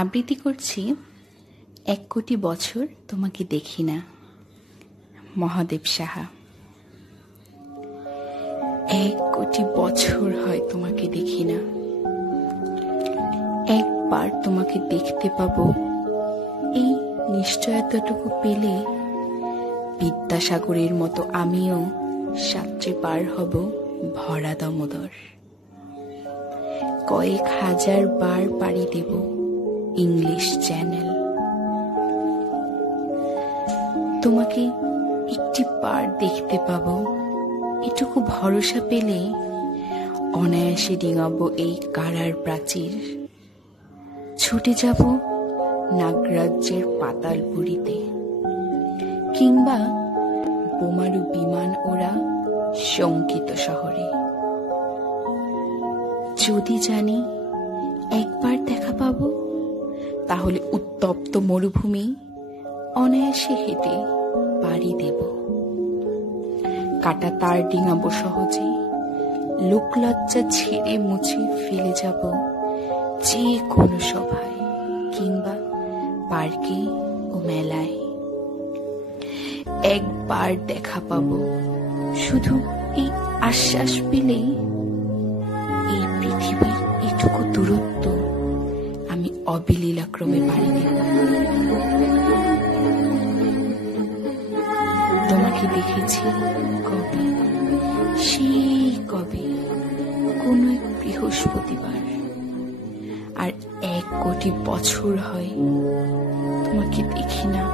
আবৃত্তি করছি ১ কোটি বছর তোমাকে দেখি না। মহাদেব সাহা। ১ কোটি বছর হয় তোমাকে দেখি না, একবার তোমাকে দেখতে পাবো, এই নিশ্চয়তাটুকু পেলে বিদ্যাসাগরের মতো আমিও সাঁতরে পার হব ভরা দামোদর। কয়েক হাজার বার পাড়ি দেব ইংলিশ চ্যানেল। তোমাকে একটি বার দেখতে পাবো, এটুকু ভরসা পেলে অনায়াসে ডিঙাবো এই কারার প্রাচীর। ছুটে যাব নাগরাজ্যের পাতালপুরীতে, কিংবা বোমারু বিমান ওরা শঙ্কিত শহরে। যদি জানি একবার দেখা পাবো, তাহলে উত্তপ্ত মরুভূমি অনায়াসে হেঁটে পাড়ি দেব। কাটা তার ডিঙাবো সহজে, লোকলজ্জা ছেড়ে মুছে ফেলে যাব যে কোনো সভায় কিংবা পার্কে ও মেলায়। একবার দেখা পাবো, শুধু এই আশ্বাস পেলেই এই পৃথিবীর এটুকু দূরত্ব আমি অবিলীলাক্রমে পাড়ি দেব। তোমাকে দেখেছি কবে, সেই কবে, কোন এক বৃহস্পতিবার। আর ১ কোটি বছর হয় তোমাকে দেখি না।